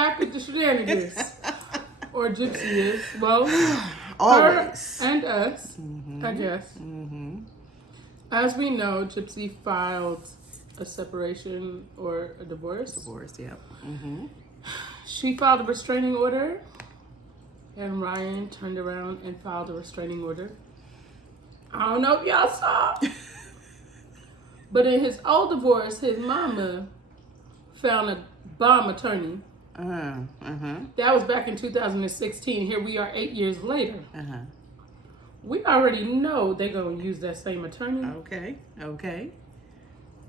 back with the shenanigans. Or Gypsy is. Well, always. her and us, I guess. As we know, Gypsy filed a separation or a divorce. Divorce, yeah. She filed a restraining order, and Ryan turned around and filed a restraining order. I don't know if y'all saw, but in his old divorce, his mama found a bomb attorney. That was back in 2016. Here we are 8 years later. We already know they're going to use that same attorney. Okay.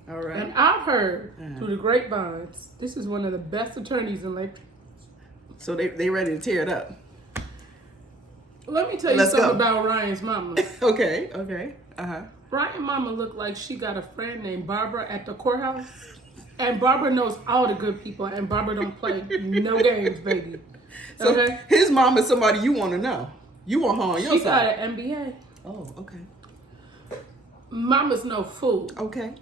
All right. And I've heard through the grapevines, this is one of the best attorneys in Lake. So they ready to tear it up. Let me tell you something about Ryan's mama. Okay. Ryan's mama looked like she got a friend named Barbara at the courthouse. And Barbara knows all the good people, and Barbara don't play no games, baby. Okay? So his mom is somebody you want to know. You want her on your side. She got an MBA. Oh, okay. Mama's no fool. Okay.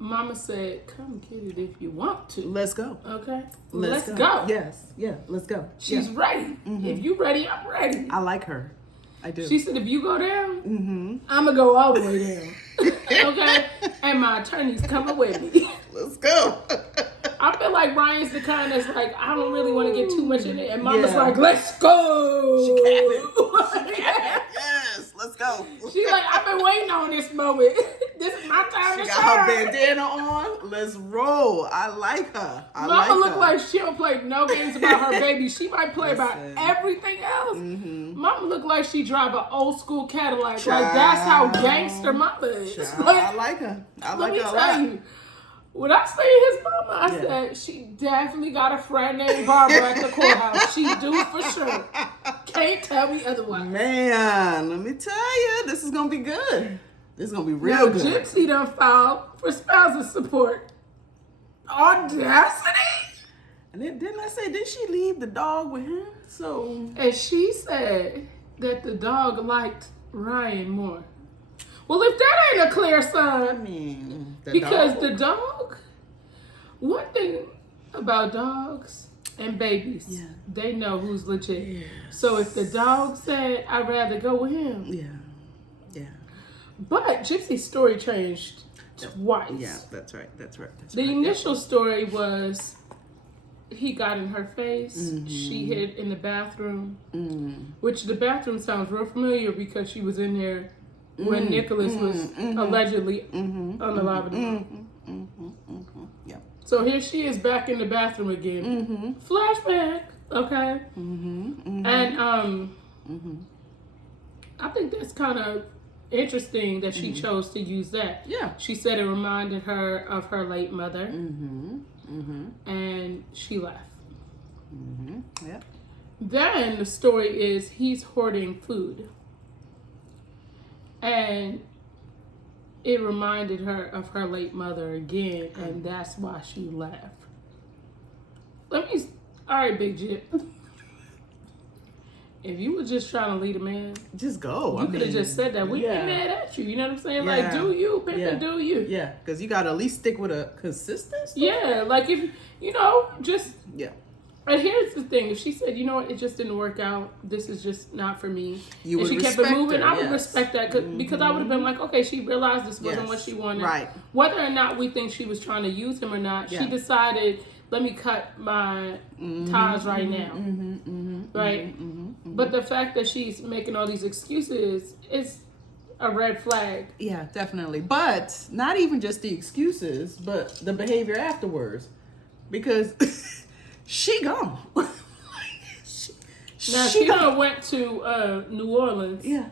Mama said, come get it if you want to. Let's go. Okay? Let's go. Yes. Yeah, let's go. She's ready. If you ready, I'm ready. I like her. I do. She said, if you go down, I'm going to go all the way down. Okay? And my attorney's coming with me. Let's go. I feel like Ryan's the kind that's like, I don't really want to get too much in it. And Mama's Yeah. like, let's go. She capping. Yes, let's go. She's like, I've been waiting on this moment. This is my time to She got her shine. bandana on. Let's roll. I like her. Mama look like she don't play no games about her baby. She might play about Listen. everything else. Mama look like she drive an old school Cadillac. Child. Like that's how gangster Mama is. Child, Like, I like her. I let like me her a tell lot. you. When I say his mama, I said she definitely got a friend named Barbara at the courthouse. She do for sure. Can't tell me otherwise. Man, let me tell you, this is gonna be good. This is gonna be real good. Gypsy done filed for spousal support. Audacity. And then, didn't she leave the dog with him? So And she said that the dog liked Ryan more. Well, if that ain't a clear I sign, mean, because the dog, one thing about dogs and babies, they know who's legit. Yes. So if the dog said, I'd rather go with him. Yeah. But Gypsy's story changed twice. Yeah, that's right. The initial story was he got in her face. She hid in the bathroom, which the bathroom sounds real familiar because she was in there when Nicholas was allegedly unaliving him. Yeah. So here she is back in the bathroom again. Flashback, okay? And I think that's kind of interesting that she chose to use that. Yeah. She said it reminded her of her late mother, and she left. Yeah. Then the story is he's hoarding food. And it reminded her of her late mother again, and that's why she left. All right, Big Jip. If you were just trying to lead a man, Just go. you could have just said that. We ain't mad at you. You know what I'm saying? Like, do you, pimpin', do you? Yeah, because you gotta at least stick with a consistency. Yeah, like if, just... Yeah. And here's the thing. If she said, you know what, it just didn't work out. This is just not for me. You and would she kept it respect moving. her, I would yes. respect that because I would have been like, okay, she realized this wasn't what she wanted. Right. Whether or not we think she was trying to use him or not, she decided, let me cut my ties right now. Right? But the fact that she's making all these excuses is a red flag. Yeah, definitely. But not even just the excuses, but the behavior afterwards. Because she gone. Now, she done went to New Orleans. Yeah.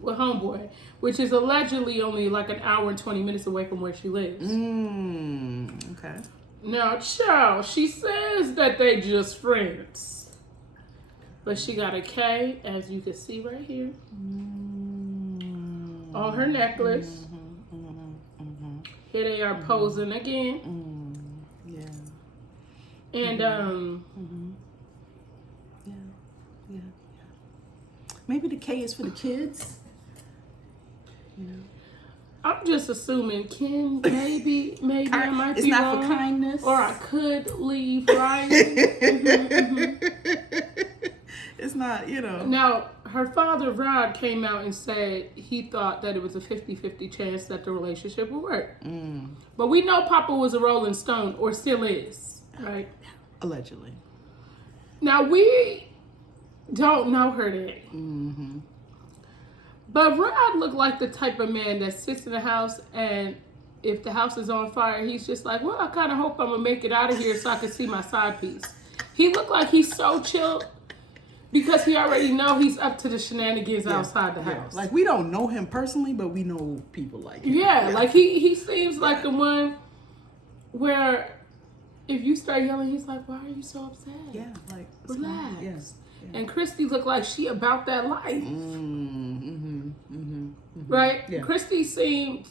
With homeboy, which is allegedly only like an hour and 20 minutes away from where she lives. Okay. Now, child, she says that they just friends. But she got a K, as you can see right here. On her necklace. Here they are posing again. Yeah. And, Yeah. Maybe the K is for the kids. I'm just assuming Ken, maybe I might it's be not wrong, for kindness. or I could leave Ryan. It's not, Now, her father, Rod, came out and said he thought that it was a 50-50 chance that the relationship would work. But we know Papa was a Rolling Stone, or still is, right? Allegedly. Now, we don't know her today. But Rod looked like the type of man that sits in the house, and if the house is on fire, he's just like, well, I kind of hope I'm going to make it out of here so I can see my side piece. He looked like he's so chill because he already know he's up to the shenanigans outside the house. Like, we don't know him personally, but we know people like him. Yeah, like he seems like the one where if you start yelling, he's like, why are you so upset? Yeah, like, relax. Yes. Yeah. And Christy looked like she about that life. Right? Yeah. Christy seemed,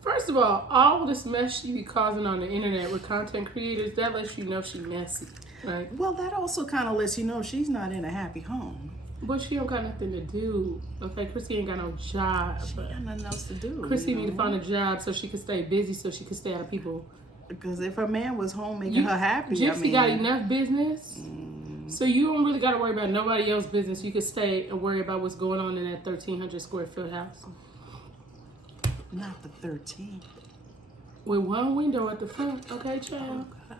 first of all this mess she be causing on the internet with content creators, that lets you know she messy. Right? Well, that also kind of lets you know she's not in a happy home. But she don't got nothing to do. Okay, Christy ain't got no job. She got nothing else to do. Christy need to find a job so she can stay busy, so she can stay out of people. Because if her man was home making her happy, Gypsy got enough business. So you don't really got to worry about nobody else's business. You can stay and worry about what's going on in that 1,300 square foot house. Not the 13. With one window at the front. Okay, child. Oh, God.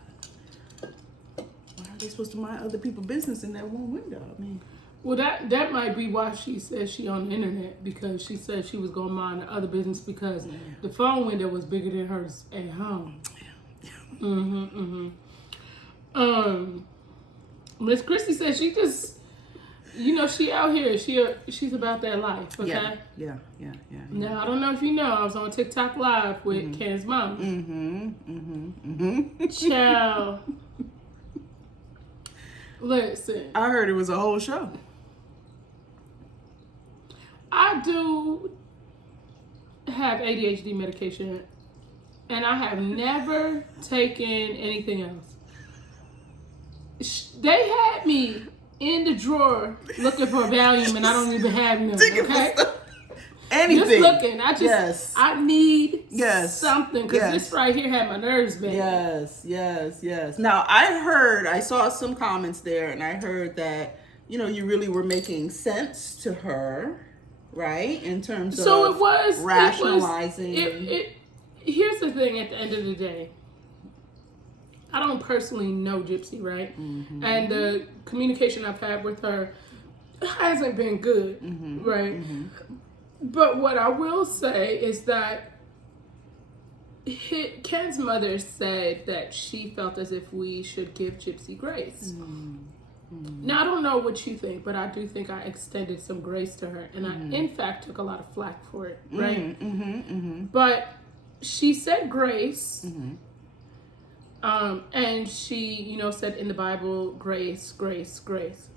Why are they supposed to mind other people's business in that one window? I mean, well, that might be why she said she on the internet, because she said she was going to mind the other business because the phone window was bigger than hers at home. Miss Christy said she just, she out here. She's about that life, okay? Yeah. Now, I don't know if you know, I was on TikTok Live with Ken's mom. Child. Listen. I heard it was a whole show. I do have ADHD medication, and I have never taken anything else. They had me in the drawer looking for Valium, and I don't even have none. Okay, anything. Just looking. I need something because this right here had my nerves bad. Yes. Now I saw some comments there, and I heard that you really were making sense to her, right? In terms of it was rationalizing. Here's the thing. At the end of the day, I don't personally know Gypsy, right? And the communication I've had with her hasn't been good, right? But what I will say is that Ken's mother said that she felt as if we should give Gypsy grace. Now, I don't know what you think, but I do think I extended some grace to her. And I, in fact, took a lot of flack for it, right? But she said grace. And she, said in the Bible, grace, grace, grace.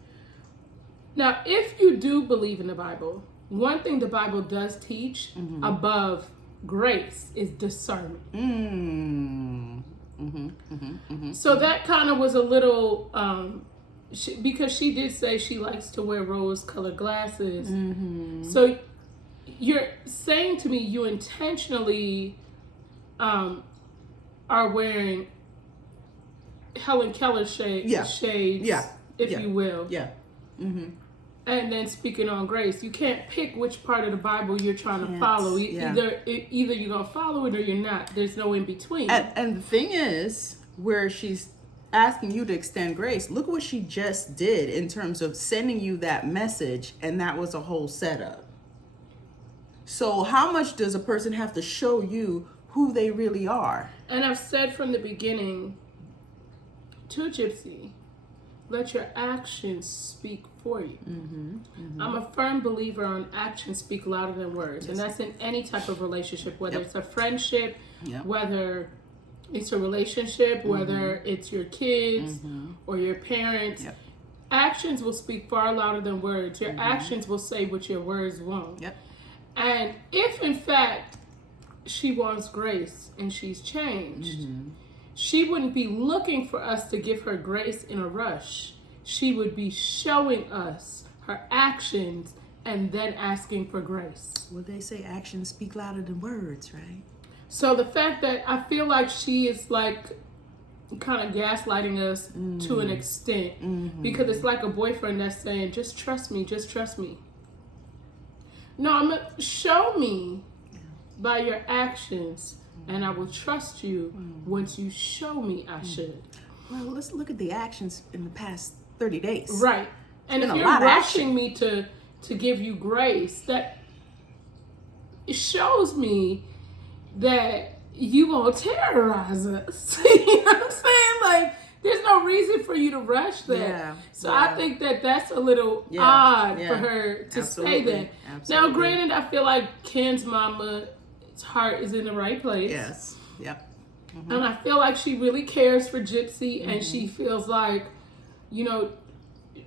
Now, if you do believe in the Bible, one thing the Bible does teach above grace is discernment. So that kind of was a little, because she did say she likes to wear rose-colored glasses. So you're saying to me you intentionally are wearing Helen Keller shades, if you will. And then speaking on grace, you can't pick which part of the Bible you're trying to follow. Either you're going to follow it or you're not. There's no in between. And the thing is, where she's asking you to extend grace, look what she just did in terms of sending you that message, and that was a whole setup. So how much does a person have to show you who they really are? And I've said from the beginning to Gypsy, let your actions speak for you. I'm a firm believer on actions speak louder than words. And that's in any type of relationship, whether it's a friendship, whether it's a relationship, whether it's your kids or your parents. Actions will speak far louder than words. Your actions will say what your words won't. And if, in fact, she wants grace and she's changed, she wouldn't be looking for us to give her grace in a rush. She would be showing us her actions and then asking for grace. Well, they say actions speak louder than words, right? So the fact that I feel like she is like kind of gaslighting us to an extent, because it's like a boyfriend that's saying, just trust me, just trust me. No, I'm gonna show me by your actions, and I will trust you once you show me I should. Well, let's look at the actions in the past 30 days. Right. And if you're rushing me to give you grace, that it shows me that you gonna terrorize us. You know what I'm saying? Like, there's no reason for you to rush that. Yeah, so I think that that's a little odd for her to say that. Now, granted, I feel like Ken's mama's heart is in the right place. Yes. Yep. And I feel like she really cares for Gypsy, and she feels like, you know,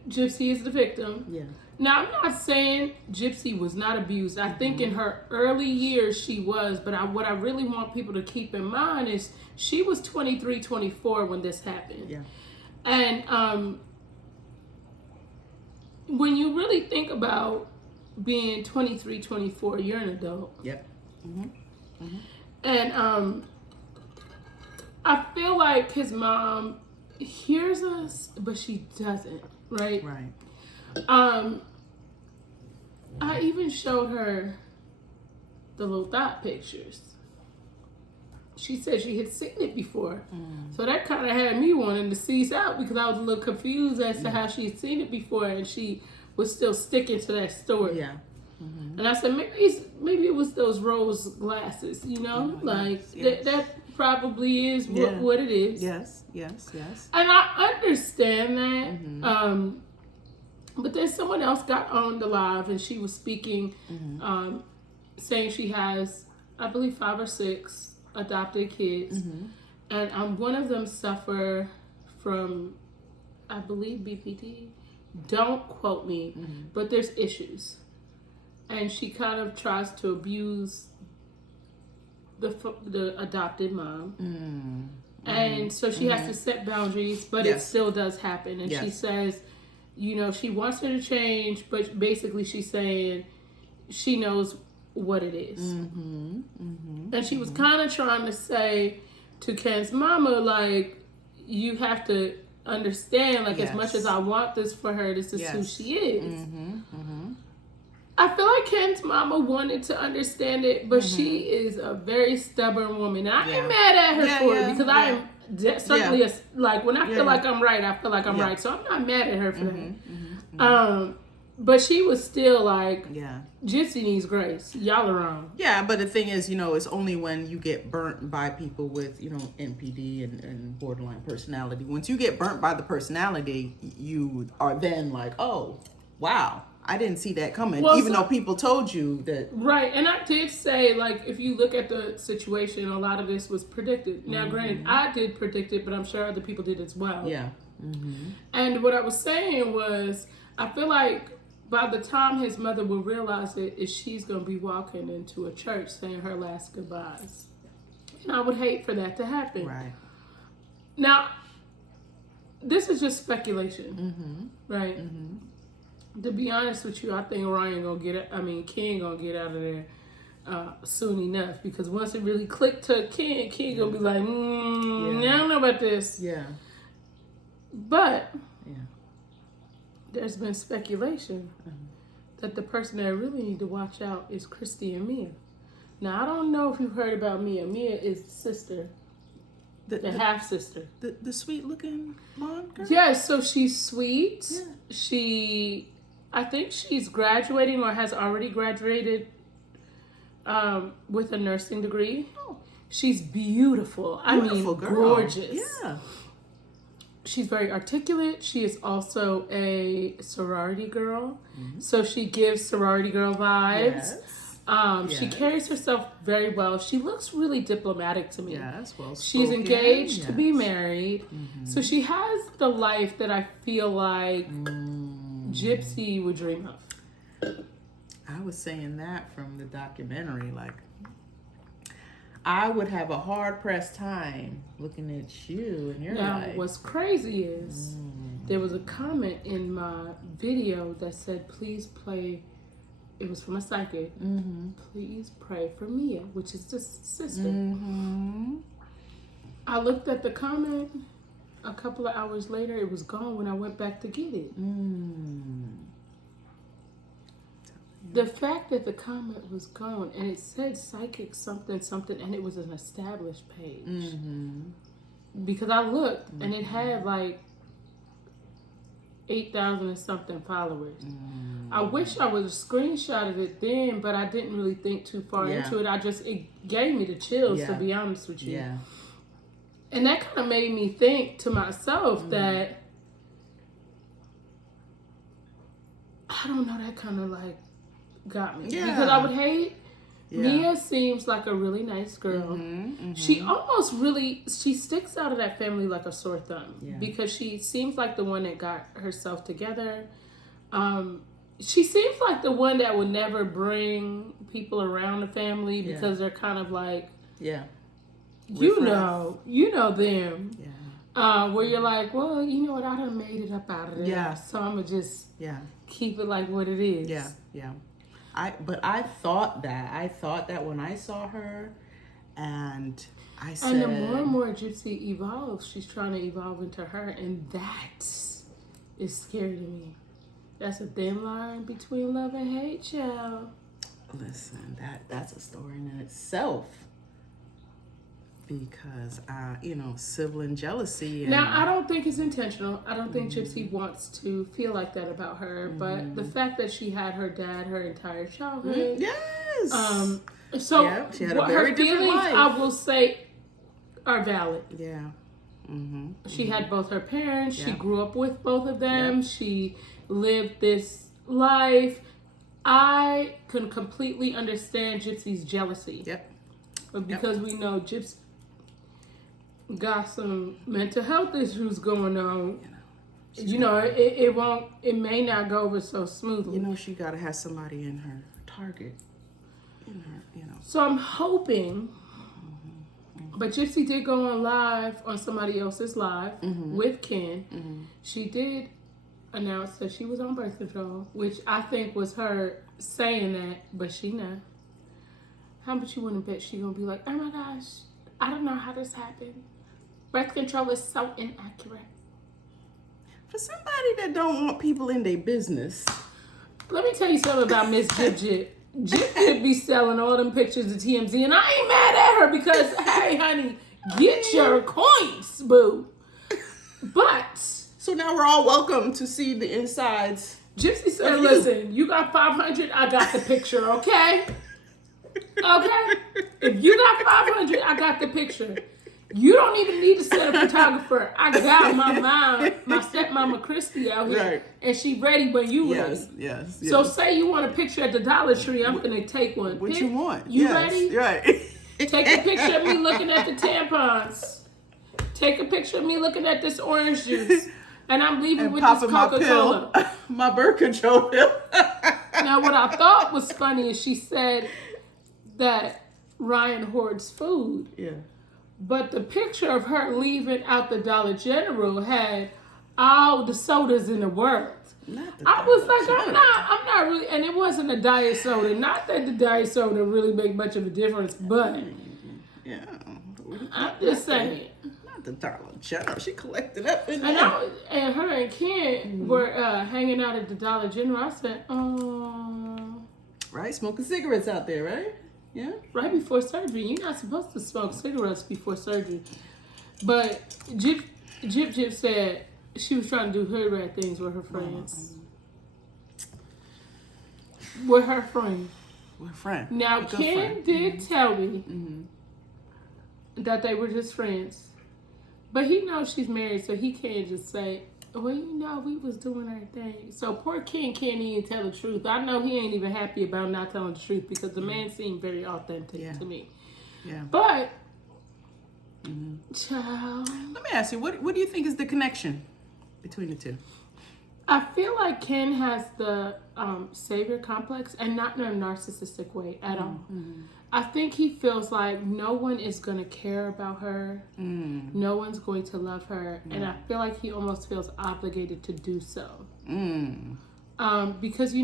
Gypsy is the victim. Yeah. Now, I'm not saying Gypsy was not abused. I think in her early years she was, but what I really want people to keep in mind is she was 23, 24 when this happened. Yeah. And when you really think about being 23, 24, you're an adult. Yep. And I feel like his mom hears us, but she doesn't, right? Right. I even showed her the little thought pictures. She said she had seen it before. So that kind of had me wanting to cease out, because I was a little confused as to how she had seen it before, and she was still sticking to that story. Yeah. And I said, maybe it was those rose glasses, you know? That probably is what it is. Yes. And I understand that. But then someone else got on the live, and she was speaking, saying she has, I believe, 5 or 6 adopted kids. And one of them suffer from, I believe, BPD. Don't quote me, but there's issues. And she kind of tries to abuse the adopted mom. And so she has to set boundaries, but it still does happen. And she says, you know, she wants her to change, but basically she's saying she knows what it is. And she was kind of trying to say to Ken's mama, like, you have to understand, like, as much as I want this for her, this is who she is. I feel like Ken's mama wanted to understand it, but she is a very stubborn woman. And I ain't mad at her for it, because I am certainly like, when I feel like I'm right, I feel like I'm right. So I'm not mad at her for that. But she was still like, Gypsy needs grace. Y'all are wrong. Yeah, but the thing is, you know, it's only when you get burnt by people with, you know, NPD and borderline personality. Once you get burnt by the personality, you are then like, oh, wow, I didn't see that coming. Well, even though people told you that. Right. And I did say, like, if you look at the situation, a lot of this was predicted. Now, granted, I did predict it, but I'm sure other people did as well. Yeah. And what I was saying was, I feel like by the time his mother will realize it, is she's going to be walking into a church saying her last goodbyes. And I would hate for that to happen. Right. Now, this is just speculation, right? To be honest with you, I think Ken gonna get out of there soon enough, because once it really clicked to Ken gonna be like, I don't know about this. Yeah. But there's been speculation that the person that really need to watch out is Christy and Mia. Now, I don't know if you've heard about Mia. Mia is the sister, the half sister, the sweet looking blonde girl. Yes, so she's sweet. Yeah. I think she's graduating or has already graduated with a nursing degree. Oh. She's beautiful. Beautiful girl. Gorgeous. Yeah. She's very articulate. She is also a sorority girl. So she gives sorority girl vibes. Yes. She carries herself very well. She looks really diplomatic to me. Yes, well she's engaged to be married. So she has the life that I feel like Gypsy would dream of. I was saying that from the documentary. Like, I would have a hard-pressed time looking at you and your life. Now, what's crazy is there was a comment in my video that said, please play It was from a psychic. Please pray for Mia, which is the sister. I looked at the comment. A couple of hours later, it was gone when I went back to get it. The fact that the comment was gone and it said psychic something, and it was an established page. Because I looked and it had like 8,000 and something followers. I wish I would have screenshotted it then, but I didn't really think too far into it. It gave me the chills, to be honest with you. Yeah. And that kind of made me think to myself that, I don't know, that kind of like got me. Yeah. Because I would hate, Mia seems like a really nice girl. She almost she sticks out of that family like a sore thumb. Because she seems like the one that got herself together. She seems like the one that would never bring people around the family because they're kind of like, you know them. Where you're like, well, you know what, I done made it up out of there. So I'm going to just keep it like what it is. But I thought that when I saw her, and I said... And the more and more Gypsy evolves, she's trying to evolve into her, and that is scary to me. That's a thin line between love and hate, child. Listen, that's a story in itself. Because, sibling jealousy. And... Now, I don't think it's intentional. I don't think Gypsy wants to feel like that about her. But the fact that she had her dad her entire childhood. Yes. So she had what a very her different feelings, life. I will say, are valid. Yeah. She had both her parents. She grew up with both of them. She lived this life. I can completely understand Gypsy's jealousy. But because we know Gypsy got some mental health issues going on, it may not go over so smoothly. She got to have somebody in her target. So I'm hoping, but Gypsy did go on live on somebody else's live with Ken. She did announce that she was on birth control, which I think was her saying that, but she not. How much you want to bet she gonna be like, oh my gosh, I don't know how this happened. Birth control is so inaccurate. For somebody that don't want people in their business. Let me tell you something about Miss Jip Jip. Jip Jip be selling all them pictures of TMZ, and I ain't mad at her because, hey, honey, get your coins, boo. But. So now we're all welcome to see the insides. Gypsy said, listen, you got 500, I got the picture, okay? Okay? If you got 500, I got the picture. You don't even need to set a photographer. I got my mom, my stepmama Christy out here, and she ready when you ready. Yes. So say you want a picture at the Dollar Tree, I'm gonna take one. What you want? You ready? Right. Take a picture of me looking at the tampons. Take a picture of me looking at this orange juice. And I'm leaving with this Coca-Cola. My birth control pill. Now, what I thought was funny is she said that Ryan hoards food. Yeah. But the picture of her leaving out the Dollar General had all the sodas in the world. I was like, I'm not really, and it wasn't a diet soda. Not that the diet soda really make much of a difference, but I'm just saying. The Dollar General. She collected up in there. And her and Ken were hanging out at the Dollar General. I said, oh. Right? Smoking cigarettes out there, right? Yeah. Right before surgery. You're not supposed to smoke cigarettes before surgery. But Jip said she was trying to do hood rat things with her friends. With her friend. With friend. Now, Ken did tell me that they were just friends. But he knows she's married, so he can't just say, well, we was doing our thing. So poor Ken can't even tell the truth. I know he ain't even happy about not telling the truth because the man seemed very authentic to me. Yeah. But, child. Let me ask you, what do you think is the connection between the two? I feel like Ken has the savior complex, and not in a narcissistic way at all. I think he feels like no one is going to care about her. No one's going to love her. And I feel like he almost feels obligated to do so. Because,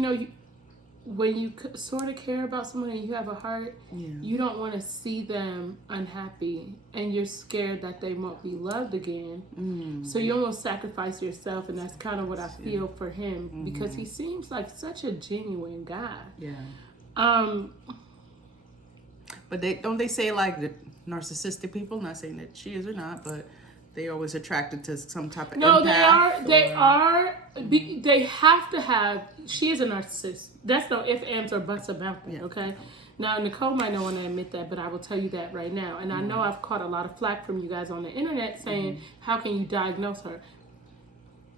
when you sort of care about someone and you have a heart, Yeah. you don't want to see them unhappy, and you're scared that they won't be loved again. So you almost sacrifice yourself, and that's kind of what I feel for him, because he seems like such a genuine guy. Yeah. But they say like the narcissistic people, not saying that she is or not, but they always attracted to some type of no, empath they have to have. She is a narcissist. That's no ifs, ands, or buts about that. Yeah. Okay. Now Nicole might not want to admit that, but I will tell you that right now. And I know I've caught a lot of flack from you guys on the internet saying, "How can you diagnose her?"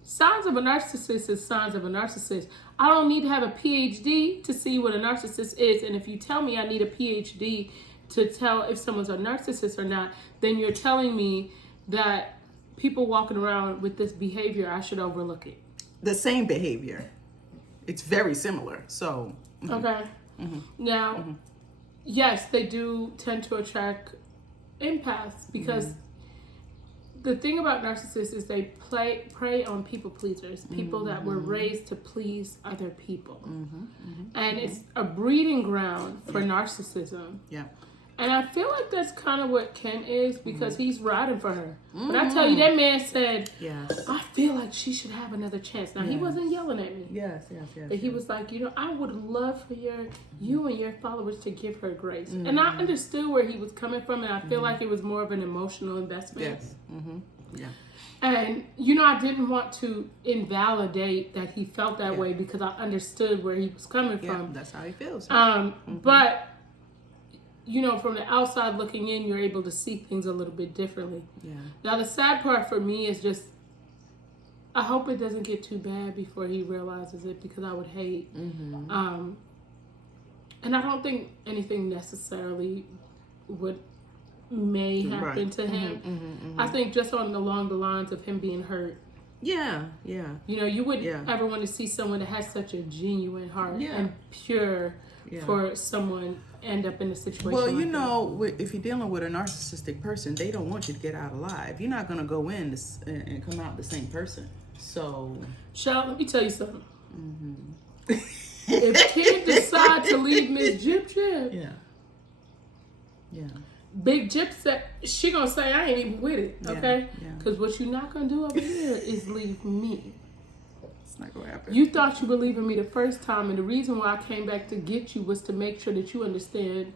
Signs of a narcissist is signs of a narcissist. I don't need to have a PhD to see what a narcissist is. And if you tell me I need a PhD to tell if someone's a narcissist or not, then you're telling me that people walking around with this behavior, I should overlook it. The same behavior. It's very similar. So. Okay. Now, yes, they do tend to attract empaths because the thing about narcissists is they prey on people pleasers, people that were raised to please other people. And it's a breeding ground for narcissism. Yeah. And I feel like that's kind of what Ken is, because he's riding for her. But I tell you, that man said, Yes. I feel like she should have another chance. Now, he wasn't yelling at me. Yes. But he was like, I would love for you and your followers to give her grace. And I understood where he was coming from, and I feel like it was more of an emotional investment. Yes. Yeah. And, I didn't want to invalidate that he felt that way, because I understood where he was coming from. That's how he feels. But, from the outside looking in, you're able to see things a little bit differently. Yeah. Now, the sad part for me is just, I hope it doesn't get too bad before he realizes it, because I would hate. And I don't think anything necessarily may happen to him. I think just along the lines of him being hurt. Yeah. You wouldn't ever want to see someone that has such a genuine heart and pure for someone end up in a situation. Well, if you're dealing with a narcissistic person, they don't want you to get out alive. You're not going to go in and come out the same person. So, Charlotte, let me tell you something. If Ken decide to leave Miss Gyp, Big Gyp said, she gonna say I ain't even with it, okay? Because what you're not gonna do over here is leave me. It's not gonna happen. You thought you were leaving me the first time, and the reason why I came back to get you was to make sure that you understand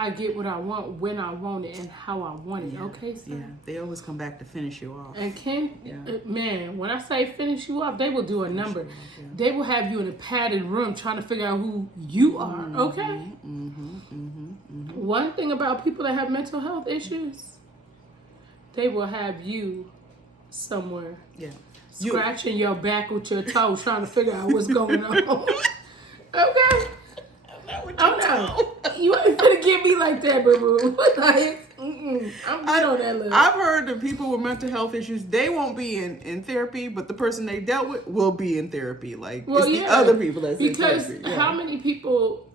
I get what I want, when I want it, and how I want it, okay, sir? Yeah, they always come back to finish you off. And Ken, man, when I say finish you off, they will do a number. They will have you in a padded room trying to figure out who you are, okay? One thing about people that have mental health issues, they will have you somewhere. Yeah. Scratching your back with your toe, trying to figure out what's going on. Okay? I'm not. You ain't gonna get me like that, boo-boo. Like, I'm good on that level. I've heard that people with mental health issues, they won't be in therapy, but the person they dealt with will be in therapy. Like, it's the other people that's in therapy. Because how many people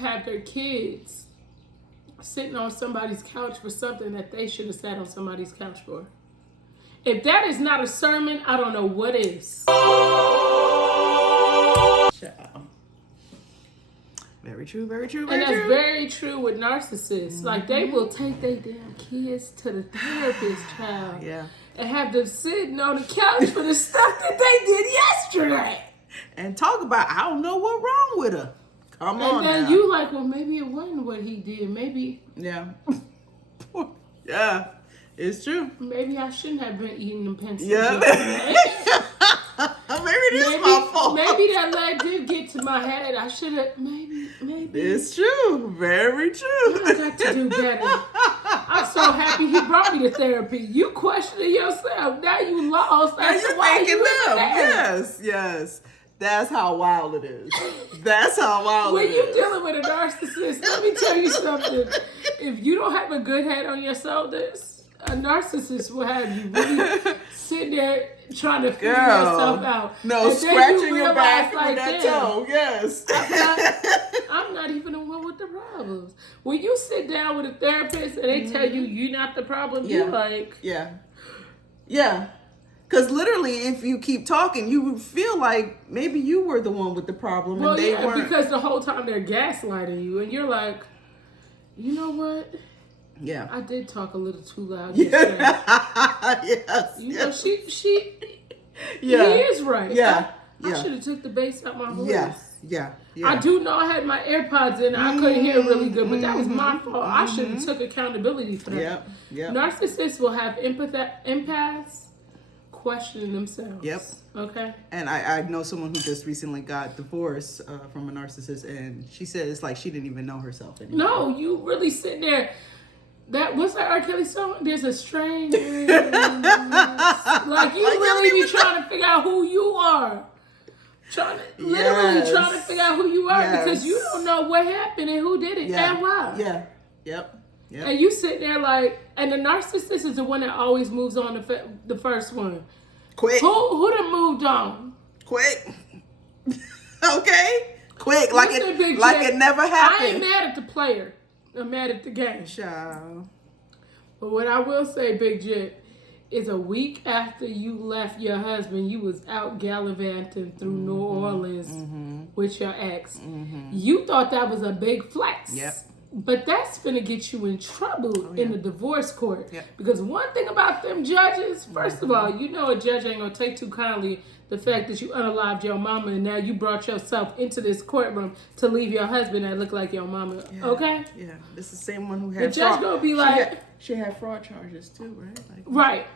have their kids sitting on somebody's couch for something that they should have sat on somebody's couch for? If that is not a sermon, I don't know what is. Very true, very true, And very that's true. very true with narcissists. Like, they will take their damn kids to the therapist, child. Yeah. And have them sitting on the couch for the stuff that they did yesterday. And talk about, I don't know what's wrong with her. Come on And then now. you like, well, maybe it wasn't what he did. Maybe. Yeah. Yeah. It's true. Maybe I shouldn't have been eating them pencils. Yeah. Maybe it is my fault. Maybe that leg did get to my head. I should have, maybe. It's true. Very true. I got to do better. I'm so happy he brought me to therapy. You questioning yourself. Now you lost. Now That's you're why thinking you them. there. Yes. That's how wild it is. That's how wild When it you're is. dealing with a narcissist, let me tell you something. If you don't have a good head on your shoulders, a narcissist will have you really sitting there trying to figure yourself out. No, and scratching your back like, with that damn, toe. Yes. I'm not even the one with the problems. When you sit down with a therapist and they tell you you're not the problem, you're like... Yeah. Because literally, if you keep talking, you would feel like maybe you were the one with the problem Well, and they yeah, weren't. because the whole time they're gaslighting you, and you're like, you know what? Yeah. I did talk a little too loud yesterday. Yes. You know, she Yeah. he is right. Yeah. I should have took the bass out my voice. Yeah. Yeah. Yeah. I do know I had my AirPods in. I couldn't hear really good, but that was my fault. I should have took accountability for that. Yep. Yep. Narcissists will have empaths questioning themselves. Yep. Okay. And I know someone who just recently got divorced from a narcissist, and she said it's like she didn't even know herself anymore. No, you really sitting there. What's that R. Kelly song? There's a stranger. Like you really be trying to figure out who you are. Literally trying to figure out who you are because you don't know what happened and who did it and why. Yeah. Yep. Yep. And you sit there like, and the narcissist is the one that always moves on the first one. Quick. Who done moved on? Quick. Okay. Quick. Like Listen, it Big like J, it never I happened. ain't mad at the player. I'm mad at the game. Child. But what I will say, Big J, is a week after you left your husband, you was out gallivanting through New Orleans with your ex. You thought that was a big flex. Yep. But that's going to get you in trouble in the divorce court. Yep. Because one thing about them judges, first of all, you know a judge ain't going to take too kindly the fact that you unalived your mama and now you brought yourself into this courtroom to leave your husband that look like your mama. Yeah. Okay? Yeah. This is the same one who had The judge going to be like... She had fraud charges too, right? Like, right.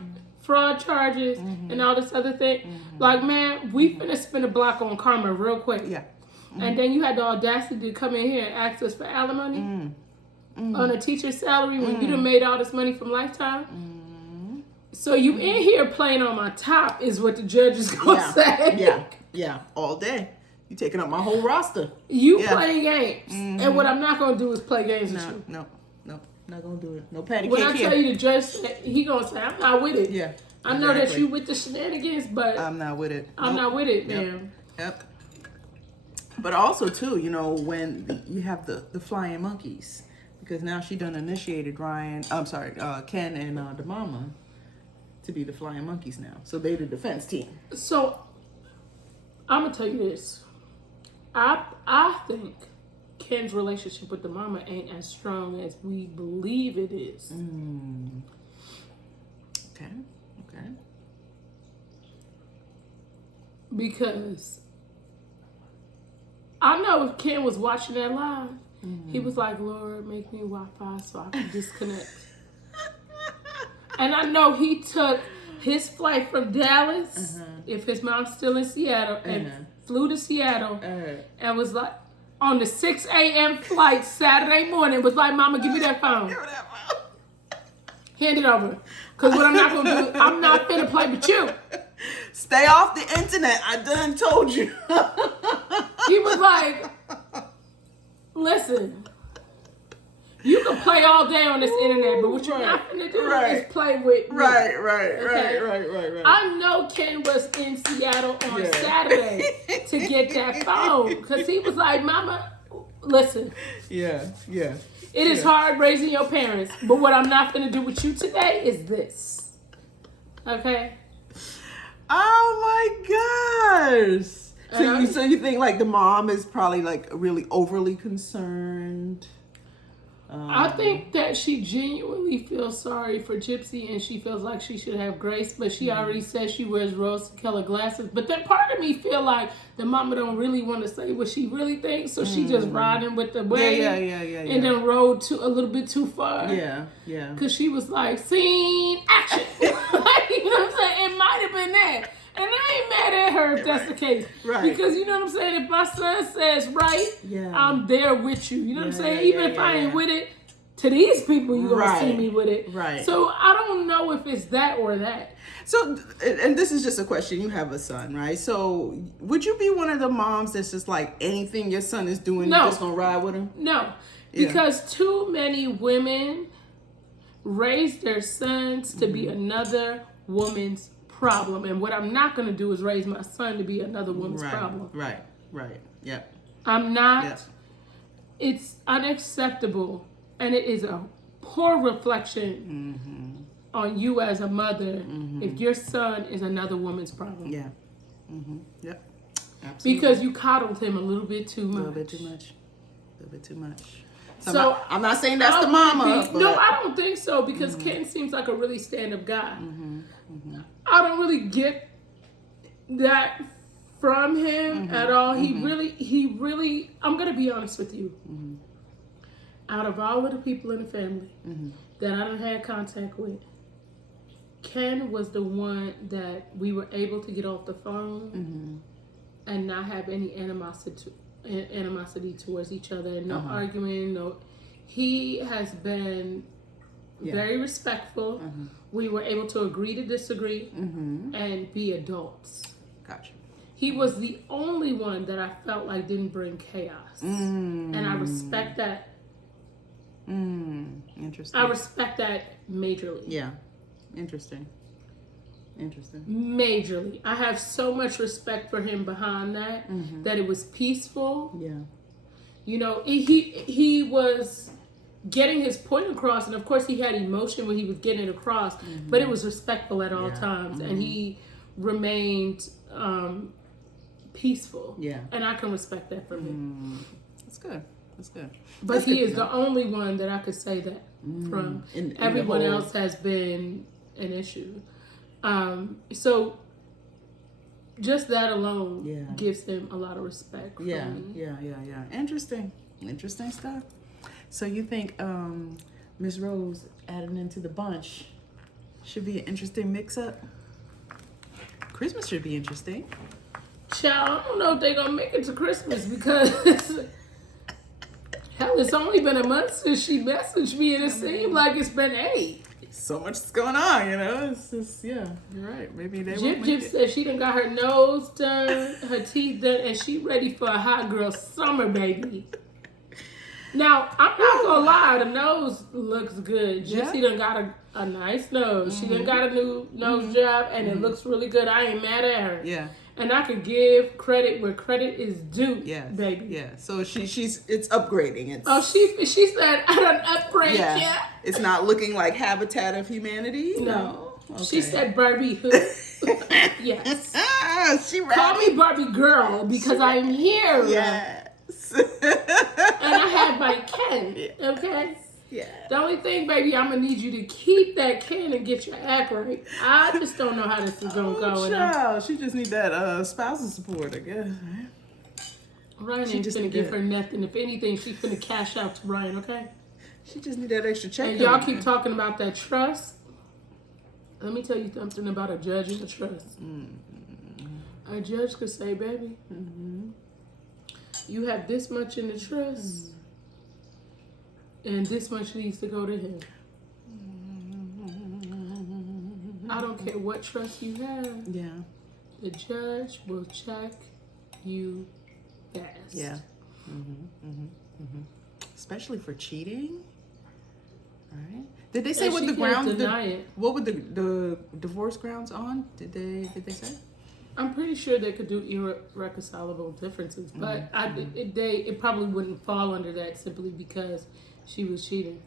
Fraud charges and all this other thing. Like, man, we finna spin a block on karma real quick. Yeah. And then you had the audacity to come in here and ask us for alimony on a teacher's salary when you done made all this money from Lifetime. So you in here playing on my top is what the judge is going to say. Yeah. Yeah. All day. You taking up my whole roster. You playing games. And what I'm not going to do is play games with you. No. Not going to do it. No patty When cake I here. tell you the judge, he going to say, I'm not with it. Yeah. I know that you with the shenanigans, but I'm not with it. I'm not with it, man. Yep. But also, too, you know, when you have the flying monkeys, because now she done initiated Ken and the mama to be the flying monkeys now. So they the defense team. So, I'm going to tell you this. I think Ken's relationship with the mama ain't as strong as we believe it is. Okay. Because I know if Ken was watching that live, he was like, Lord, make me Wi-Fi so I can disconnect. And I know he took his flight from Dallas, if his mom's still in Seattle, and flew to Seattle, and was like, on the 6 a.m. flight Saturday morning, was like, Mama, give me that phone. Hand it over. Because what I'm not going to do, I'm not finna play with you. Stay off the internet. I done told you. He was like, listen, you can play all day on this internet, but what you're not finna do is play with me. Right. I know Ken was in Seattle on Saturday to get that phone because he was like, Mama, listen. Yeah. It is hard raising your parents, but what I'm not going to do with you today is this. Okay? Oh my gosh. So you think like the mom is probably like really overly concerned? I think that she genuinely feels sorry for Gypsy and she feels like she should have grace, but she already says she wears rose-colored glasses. But then part of me feel like the mama don't really want to say what she really thinks, so she just riding with the wave and then rode a little bit too far. Yeah. Because she was like, scene, action. You know what I'm saying? It might have been that. And I ain't mad at her if that's the case. Right. Because you know what I'm saying? If my son says right, I'm there with you. You know what I'm saying? Even if I ain't with it, to these people, you're going to see me with it. Right. So I don't know if it's that or that. So, and this is just a question. You have a son, right? So would you be one of the moms that's just like anything your son is doing, you're just going to ride with him? No. Because too many women raise their sons to be another woman's problem, and what I'm not going to do is raise my son to be another woman's problem. Right. Yep. I'm not. Yep. It's unacceptable, and it is a poor reflection on you as a mother if your son is another woman's problem. Yeah. Yep. Absolutely. Because you coddled him a little bit too much. A little bit too much. A little bit too much. So I'm not saying that's the mama. No, I don't think so, because Ken seems like a really stand-up guy. I don't really get that from him at all. He really, I'm going to be honest with you. Out of all of the people in the family that I done had contact with, Ken was the one that we were able to get off the phone and not have any animosity towards each other, no arguing, no. He has been very respectful. We were able to agree to disagree and be adults. Gotcha. He was the only one that I felt like didn't bring chaos. And I respect that. Interesting. I respect that majorly. Yeah. Interesting. Majorly. I have so much respect for him behind that, that it was peaceful. Yeah. You know, he was getting his point across, and of course he had emotion when he was getting it across, but it was respectful at all times, and he remained peaceful. Yeah. And I can respect that from him. That's good. That's good. But That's he good is the only one that I could say that from. In Everyone the whole... else has been an issue. So just that alone gives him a lot of respect from me. Yeah. Interesting stuff. So you think Miss Rose adding into the bunch should be an interesting mix-up? Christmas should be interesting. Child, I don't know if they're going to make it to Christmas, because hell, it's only been a month since she messaged me, and it seemed like it's been 8. So much is going on, you know. It's just, you're right. Maybe they won't make Jip it. said she done got her nose done, her teeth done, and she ready for a hot girl summer, baby. Now, I'm not gonna lie, the nose looks good. Gypsy done got a nice nose. She done got a new nose job, and it looks really good. I ain't mad at her. Yeah. And I could give credit where credit is due, baby. Yeah. So it's upgrading. She said, I done upgrade, It's not looking like Habitat of Humanity. No. Okay. She said Barbie hood. Yes. She Call me Barbie girl, because I am here. Yes. And I have my Ken, okay? Yeah. The only thing, baby, I'm going to need you to keep that Ken and get your act right. I just don't know how this is going to go. Child, she just need that spousal support, I guess. Ryan ain't finna give her nothing. If anything, she's finna cash out to Ryan, okay? She just need that extra check. And y'all keep talking about that trust. Let me tell you something about a judge and a trust. A judge could say, baby, you have this much in the trust, and this much needs to go to him. I don't care what trust you have. Yeah. The judge will check you fast. Yeah. Especially for cheating. Right? Did they say what the grounds? What were the divorce grounds on? Did they say? I'm pretty sure they could do irreconcilable differences, but it probably wouldn't fall under that simply because she was cheating.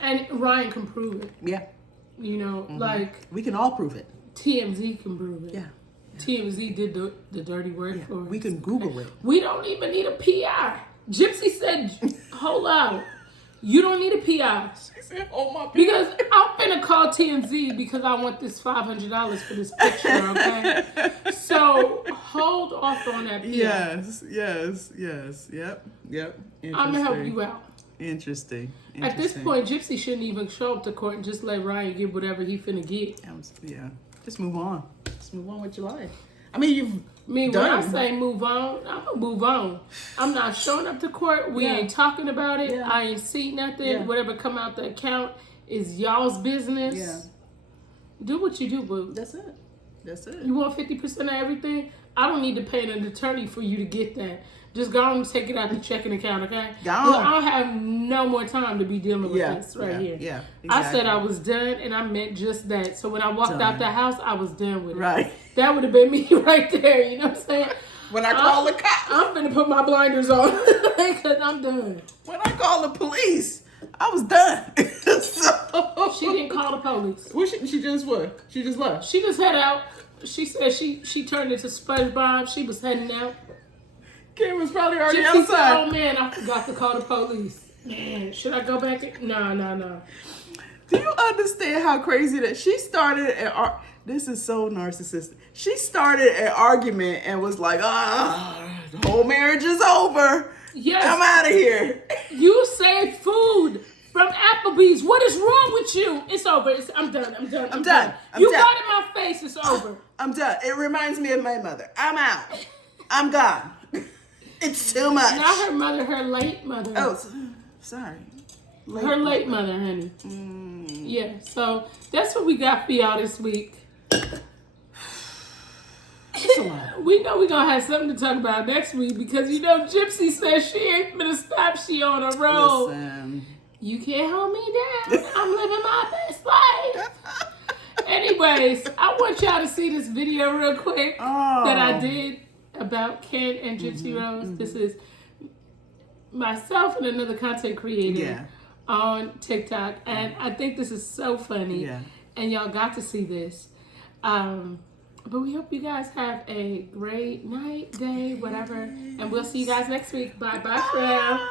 And Ryan can prove it. Yeah. You know, like... We can all prove it. TMZ can prove it. Yeah. TMZ did the dirty work for us. We can Google it. We don't even need a PI. Gypsy said, hold up. You don't need a PI. She said, oh my God. Because I'm finna call TMZ because I want this $500 for this picture, okay? So hold off on that PI. Yes. Yep. I'm gonna help you out. Interesting. At this point, Gypsy shouldn't even show up to court and just let Ryan get whatever he finna get. Yeah. Just move on. Just move on with your life. I mean, when I say move on, I'm gonna move on. I'm not showing up to court. We ain't talking about it. I ain't see nothing. Yeah. Whatever come out the account is y'all's business. Yeah. Do what you do, boo. That's it. You want 50% of everything? I don't need to pay an attorney for you to get that. Just go and take it out the checking account, okay? Go on. I don't have no more time to be dealing with this here. Yeah, exactly. I said I was done, and I meant just that. So when I walked out the house, I was done with it. Right. That would have been me right there, you know what I'm saying? When I call the cops. I'm finna put my blinders on because I'm done. When I call the police, I was done. So She didn't call the police. What she just what? She just left. She just head out. She said she turned into SpongeBob. She was heading out. Kim was probably already Gypsy outside. said, "Oh man, I forgot to call the police. Man, should I go back? No. Do you understand how crazy that she started this is so narcissistic. She started an argument and was like, the whole marriage is over. Yes. I'm out of here. You saved food from Applebee's. What is wrong with you? It's over. I'm done. I'm done. I'm done. You got in my face. It's over. I'm done. It reminds me of my mother. I'm out. I'm gone. It's too much. Not her mother, her late mother. Oh, sorry. Her late mother, honey. Yeah, so that's what we got for y'all this week. We know we're going to have something to talk about next week because you know Gypsy says she ain't going to stop. She on a roll. Listen. You can't hold me down. I'm living my best life. Anyways, I want y'all to see this video real quick that I did about Ken and Gypsy Rose. This is myself and another content creator on TikTok, and I think this is so funny. And y'all got to see this. But we hope you guys have a great night, day, whatever, and we'll see you guys next week. Bye for now.